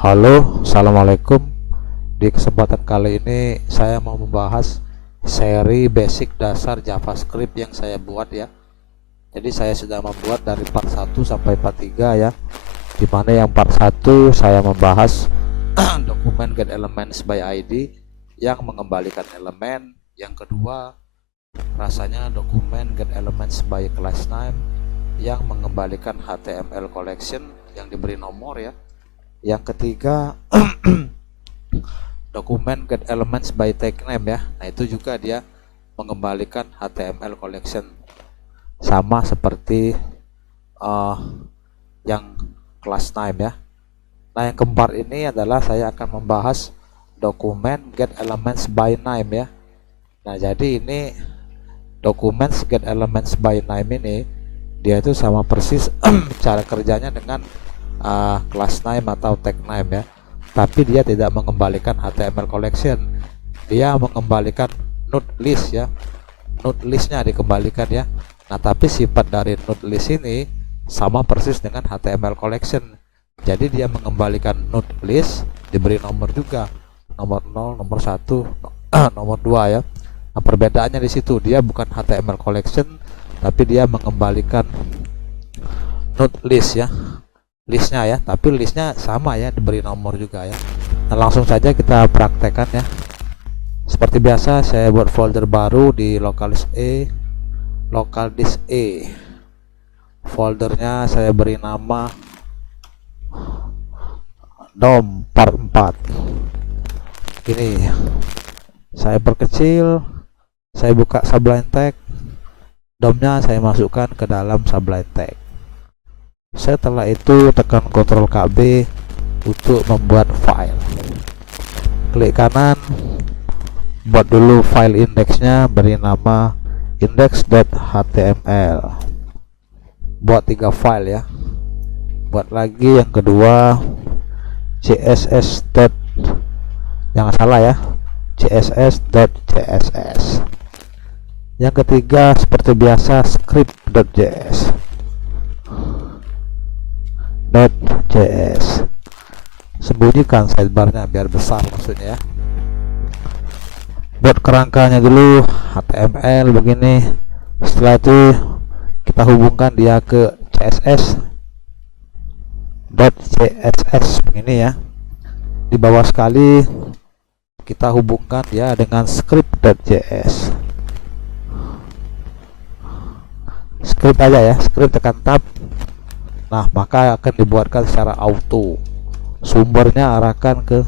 Halo, assalamualaikum. Di kesempatan kali ini saya mau membahas seri basic dasar JavaScript yang saya buat ya. Jadi saya sudah membuat dari part 1 sampai part 3 ya. Dimana yang part 1 saya membahas dokumen getElements by ID yang mengembalikan elemen. Yang kedua, rasanya dokumen getElements by className yang mengembalikan HTML collection yang diberi nomor ya. Yang ketiga, dokumen getElements by tagname ya. Nah, itu juga dia mengembalikan HTML collection sama seperti yang class name ya. Nah, yang keempat ini adalah saya akan membahas dokumen getElements by name ya. Nah, jadi ini dokumen getElements by name ini dia itu sama persis cara kerjanya dengan class name atau tag name ya, tapi dia tidak mengembalikan HTML collection, dia mengembalikan node list ya. Node listnya dikembalikan ya. Nah, tapi sifat dari node list ini sama persis dengan HTML collection, jadi dia mengembalikan node list diberi nomor juga, nomor 0, nomor 1, nomor 2 ya. Nah, perbedaannya di situ, dia bukan HTML collection tapi dia mengembalikan node list ya, listnya ya, tapi listnya sama ya, diberi nomor juga ya. Nah, langsung saja kita praktekkan ya. Seperti biasa saya buat folder baru di local disk E. Foldernya saya beri nama DOM part 4. Ini saya perkecil, saya buka sublime tag, DOM-nya saya masukkan ke dalam sublime tag. Setelah itu tekan Ctrl KB untuk membuat file. Klik kanan, buat dulu file indeksnya, beri nama index.html. Buat 3 file ya. Buat lagi yang kedua css. Jangan salah ya, css.css. Yang ketiga seperti biasa script.js. .js. Sembunyikan sidebarnya biar besar maksudnya ya. Buat kerangkanya dulu HTML begini. Setelah itu kita hubungkan dia ke CSS. .css begini ya. Di bawah sekali kita hubungkan dia dengan script.js. Script aja ya, script tekan tab. Nah, maka akan dibuatkan secara auto. Sumbernya arahkan ke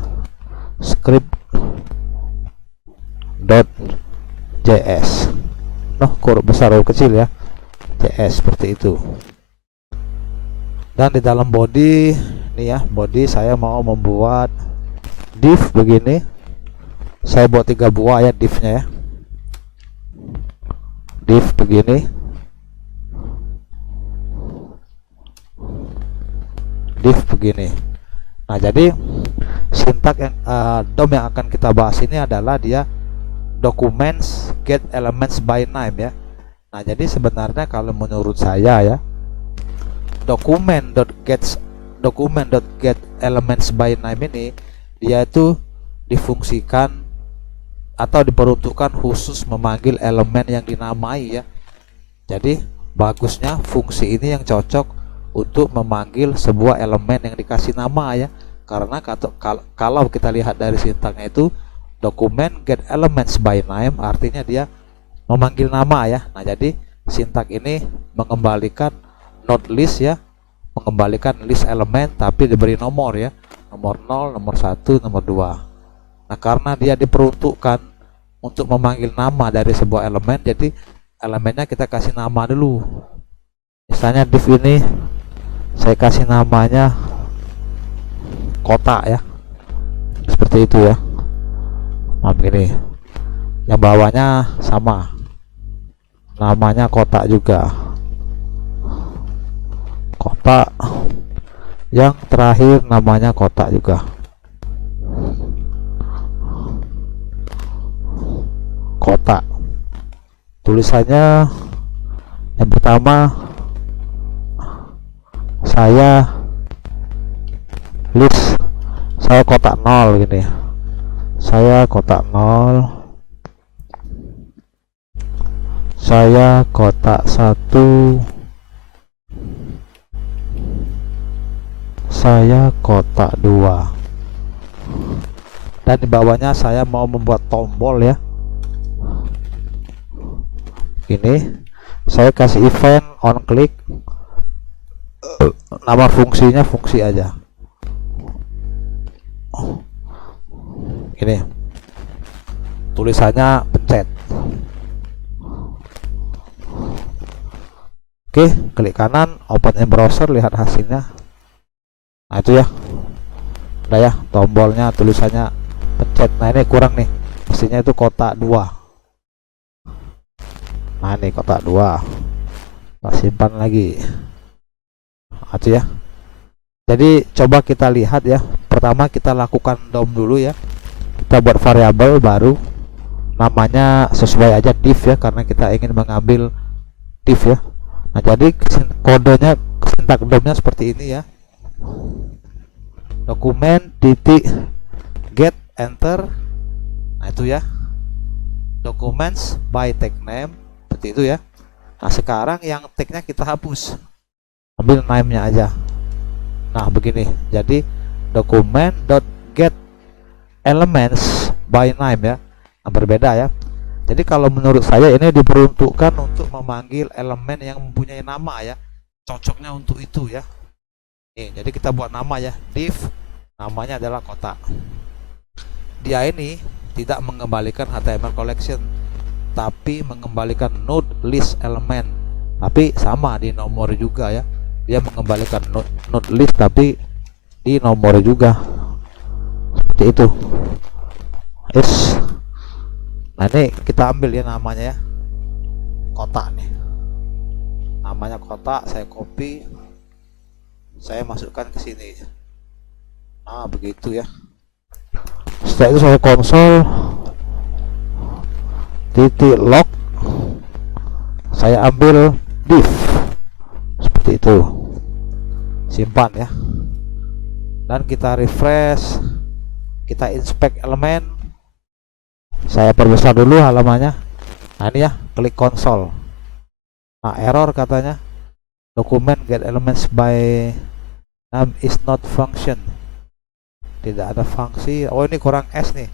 script.js. Noh, huruf besar atau kecil ya, JS seperti itu. Dan di dalam body nih ya, body saya mau membuat div begini. Saya buat 3 buah ya divnya ya. Div begini. Div begini. Nah, jadi sintak yang DOM yang akan kita bahas ini adalah dia documents getElements by name ya. Nah, jadi sebenarnya kalau menurut saya ya, document.getElements by name ini dia itu difungsikan atau diperuntukkan khusus memanggil elemen yang dinamai ya. Jadi bagusnya fungsi ini yang cocok untuk memanggil sebuah elemen yang dikasih nama ya. Karena kalau kita lihat dari sintaknya itu dokumen getElements by name artinya dia memanggil nama ya. Nah, jadi sintak ini mengembalikan node list ya, mengembalikan list elemen tapi diberi nomor ya, nomor 0, nomor 1, nomor 2. Nah, karena dia diperuntukkan untuk memanggil nama dari sebuah elemen, jadi elemennya kita kasih nama dulu. Misalnya div ini saya kasih namanya kotak ya, seperti itu ya. Begini, yang bawahnya sama, namanya kotak juga, kotak. Yang terakhir namanya kotak juga, kotak. Tulisannya yang pertama saya list saya kotak 0 gini, saya kotak 0, saya kotak 1, saya kotak 2, dan di bawahnya saya mau membuat tombol ya. Ini saya kasih event on click, nama fungsinya fungsi aja. Ini tulisannya pencet. Oke, klik kanan, open in browser, lihat hasilnya. Nah itu ya, udah ya, tombolnya tulisannya pencet. Nah ini kurang nih, mestinya itu kotak 2. Nah ini kotak 2, kita simpan lagi. Nah, itu ya. Jadi coba kita lihat ya. Pertama kita lakukan DOM dulu ya. Kita buat variabel baru, namanya sesuai aja div ya, karena kita ingin mengambil div ya. Nah jadi kodenya, sintak DOM-nya seperti ini ya. Dokumen titik get enter. Nah itu ya, documents by tag name, seperti itu ya. Nah sekarang yang tagnya kita hapus, ambil name-nya aja. Nah begini, jadi document.get elements by name ya. Nah, berbeda ya. Jadi kalau menurut saya ini diperuntukkan untuk memanggil elemen yang mempunyai nama ya, cocoknya untuk itu ya. Nih, jadi kita buat nama ya, div, namanya adalah kotak. Dia ini tidak mengembalikan HTML collection, tapi mengembalikan node list element. Tapi sama di nomor juga ya, dia mengembalikan node list tapi di nomor juga, seperti itu. Yes. Nah ini kita ambil ya namanya ya, kotak nih, namanya kotak, saya copy, saya masukkan ke sini. Nah begitu ya. Setelah itu saya konsol titik log, saya ambil div, seperti itu, simpan ya, dan kita refresh, kita inspect elemen, saya perbesar dulu halamannya. Nah ini ya, klik konsol. Nah error katanya, dokumen get elements by name is not function, tidak ada fungsi. Oh ini kurang S nih,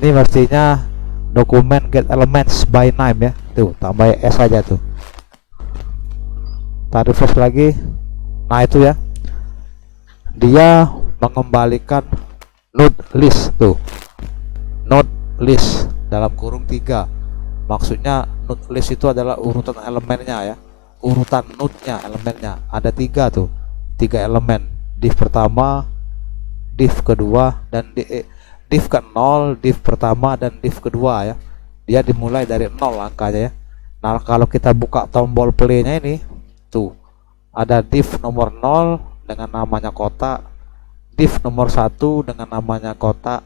ini mestinya dokumen get elements by name ya, tuh tambah S aja tuh. Kita refresh lagi. Nah itu ya, dia mengembalikan node list tuh, node list dalam kurung 3, maksudnya node list itu adalah urutan elemennya ya, urutan node-nya, elemennya ada 3 tuh, 3 elemen, div pertama, div kedua, dan div ke-0, div pertama, dan div kedua ya. Dia dimulai dari 0 angkanya ya. Nah kalau kita buka tombol play nya ini tuh, ada div nomor 0 dengan namanya kotak, div nomor 1 dengan namanya kotak,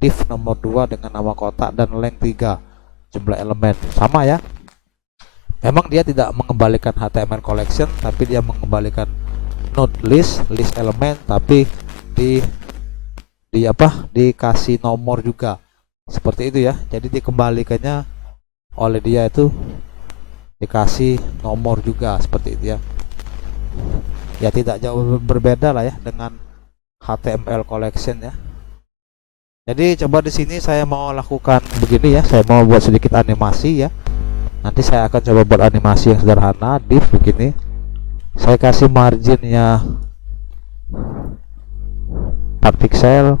div nomor 2 dengan nama kotak, dan length 3, jumlah elemen sama ya. Memang dia tidak mengembalikan HTML collection, tapi dia mengembalikan node list, list elemen, tapi dikasih nomor juga, seperti itu ya. Jadi dikembalikannya oleh dia itu dikasih nomor juga, seperti itu ya. Ya tidak jauh berbeda lah ya dengan HTML collection ya. Jadi coba di sini saya mau lakukan begini ya, saya mau buat sedikit animasi ya. Nanti saya akan coba buat animasi yang sederhana, div begini. Saya kasih marginnya 4 pixel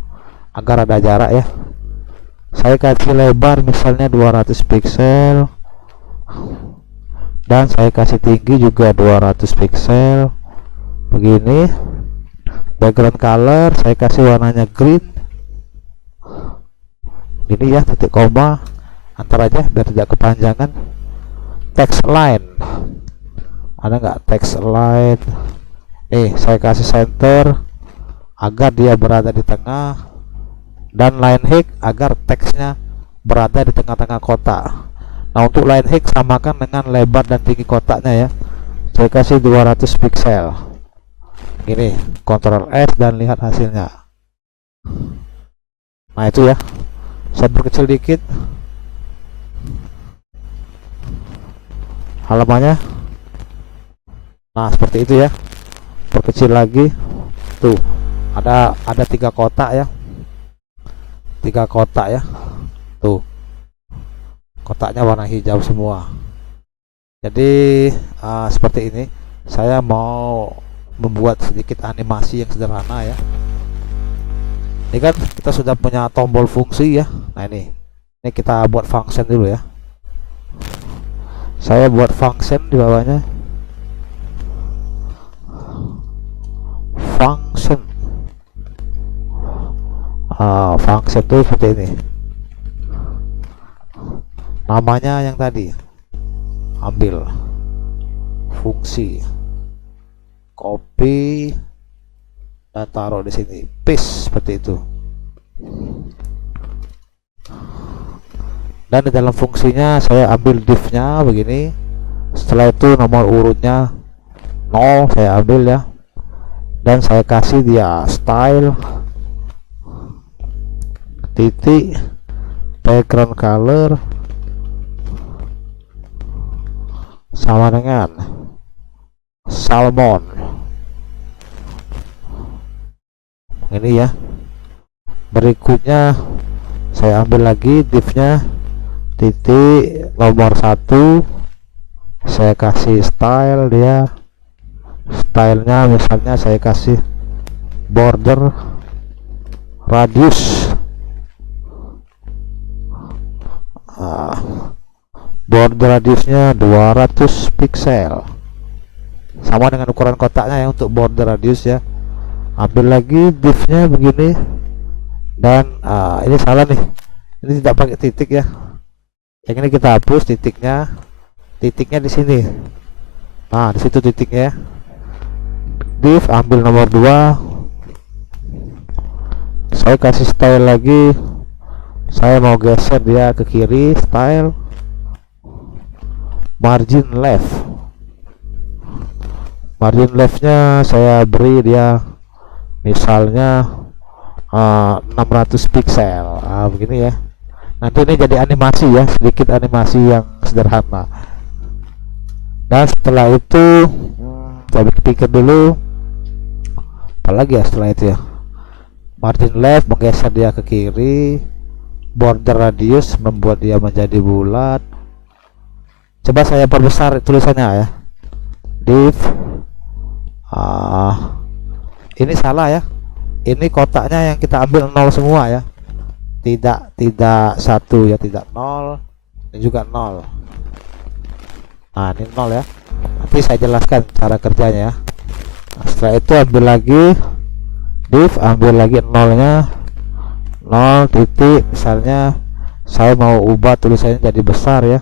agar ada jarak ya. Saya kasih lebar misalnya 200 pixel, dan saya kasih tinggi juga 200 pixel begini. Background color saya kasih warnanya green, ini ya, titik koma antar aja biar tidak kepanjangan. Text line, ada nggak text line? Saya kasih center agar dia berada di tengah, dan line height agar teksnya berada di tengah-tengah kotak. Nah untuk line height samakan dengan lebar dan tinggi kotaknya ya, saya kasih 200 pixel. Ini Ctrl S dan lihat hasilnya. Nah itu ya, saya perkecil dikit halamannya. Nah seperti itu ya, perkecil lagi. Tuh ada 3 kotak ya, 3 kotak ya. Tuh kotaknya warna hijau semua. Jadi seperti ini. Saya mau membuat sedikit animasi yang sederhana ya. Ini kan kita sudah punya tombol fungsi ya. Nah ini kita buat function dulu ya. Saya buat function di bawahnya. Function. Function itu seperti ini. Namanya yang tadi. Ambil fungsi, copy dan taruh di sini, paste seperti itu. Dan di dalam fungsinya saya ambil div-nya begini. Setelah itu nomor urutnya 0 saya ambil ya, dan saya kasih dia style titik background color sama dengan salmon ini ya. Berikutnya saya ambil lagi div-nya titik nomor 1, saya kasih style dia, stylenya misalnya saya kasih border radius, border radiusnya 200 pixel sama dengan ukuran kotaknya ya untuk border radius ya. Ambil lagi div-nya begini, dan ini salah nih, ini tidak pakai titik ya. Yang ini kita hapus titiknya, titiknya di sini. Nah di situ titiknya. Div ambil nomor 2, saya kasih style lagi, saya mau geser dia ke kiri, style margin left, margin leftnya saya beri dia misalnya 600 pixel. Begini ya. Nanti ini jadi animasi ya, sedikit animasi yang sederhana. Dan setelah itu saya pikir dulu apalagi ya. Setelah itu ya, margin left menggeser dia ke kiri, border radius membuat dia menjadi bulat. Coba saya perbesar tulisannya ya, div ini salah ya, ini kotaknya yang kita ambil 0 semua ya, tidak 1 ya, tidak 0 dan juga 0. Nah ini 0 ya, nanti saya jelaskan cara kerjanya ya. Nah, setelah itu ambil lagi div, ambil lagi 0-nya 0 titik, misalnya saya mau ubah tulisannya jadi besar ya,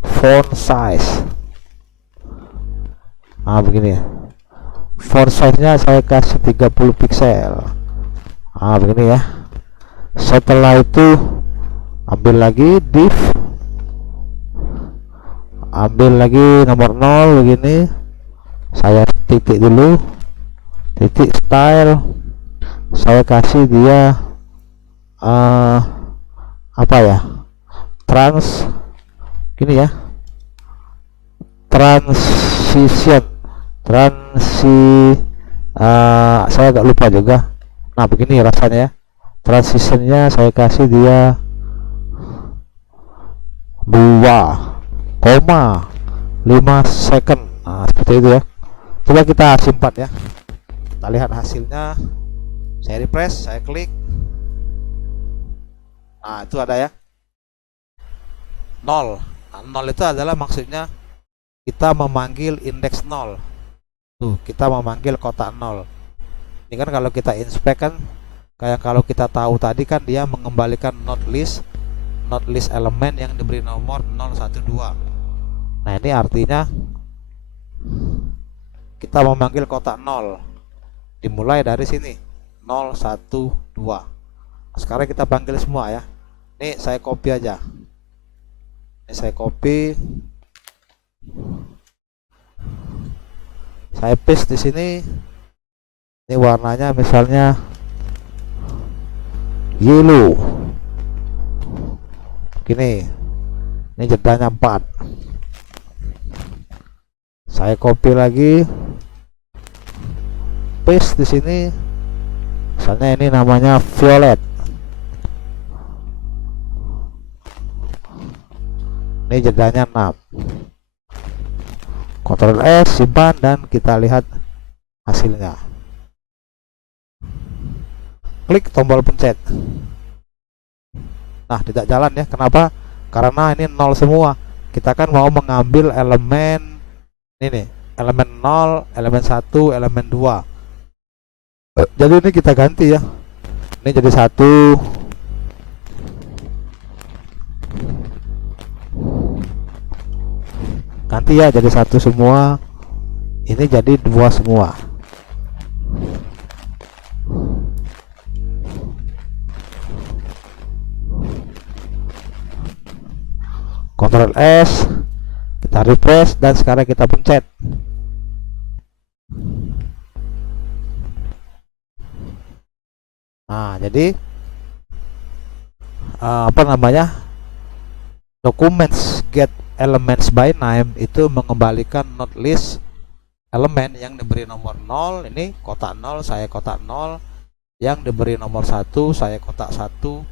font size. Begini ya, font size nya saya kasih 30 pixel. Begini ya. Setelah itu ambil lagi div, ambil lagi nomor 0 begini, saya titik dulu, titik style, saya kasih dia apa ya, trans gini ya, transition, saya agak lupa juga. Nah begini rasanya ya, transitionnya saya kasih dia 2,5 second. Seperti itu ya. Coba kita simpan ya, kita lihat hasilnya. Saya refresh, saya klik. Nah itu ada ya 0. 0 itu adalah maksudnya kita memanggil indeks 0. Tuh kita memanggil kotak 0. Ini kan kalau kita inspect kan kayak kalau kita tahu tadi kan dia mengembalikan not list elemen yang diberi nomor 012. Nah ini artinya kita memanggil kotak 0 dimulai dari sini 012. Sekarang kita panggil semua ya. Ini saya copy aja, ini saya copy, saya paste di sini. Ini warnanya misalnya yellow. Gini, ini jedanya 4. Saya copy lagi, paste di sini. Misalnya ini namanya violet. Ini jedanya 6. Ctrl S, simpan, dan kita lihat hasilnya. Klik tombol pencet. Nah, tidak jalan ya. Kenapa? Karena ini 0 semua. Kita kan mau mengambil elemen ini nih, elemen 0, elemen 1, elemen 2. Jadi ini kita ganti ya. Ini jadi 1. Ganti ya jadi 1 semua. Ini jadi 2 semua. Ctrl S, kita refresh, dan sekarang kita pencet. Nah, jadi apa namanya, documents get elements by name itu mengembalikan not list elemen yang diberi nomor 0. Ini kotak 0, saya kotak 0. Yang diberi nomor 1, saya kotak 1.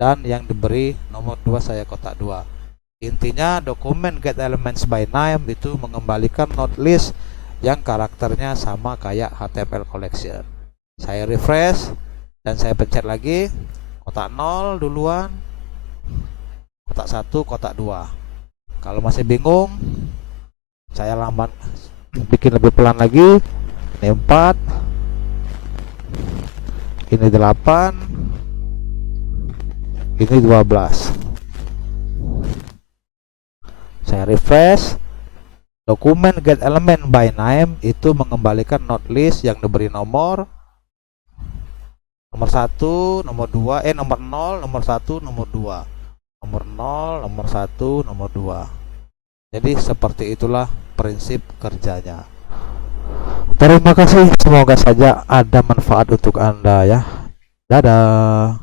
Dan yang diberi nomor 2, saya kotak 2. Intinya dokumen get elements by name itu mengembalikan not list yang karakternya sama kayak HTML collection. Saya refresh dan saya pencet lagi. Kotak 0 duluan, kotak 1, kotak 2. Kalau masih bingung, saya lambat bikin lebih pelan lagi. Ini 4, ini 8, ini 12. Saya refresh. Dokumen get element by name itu mengembalikan not list yang diberi nomor 1, nomor 2, nomor 0, nomor 1, nomor 2. Nomor 0, nomor 1, nomor 2. Jadi seperti itulah prinsip kerjanya. Terima kasih, semoga saja ada manfaat untuk Anda ya. Dadah.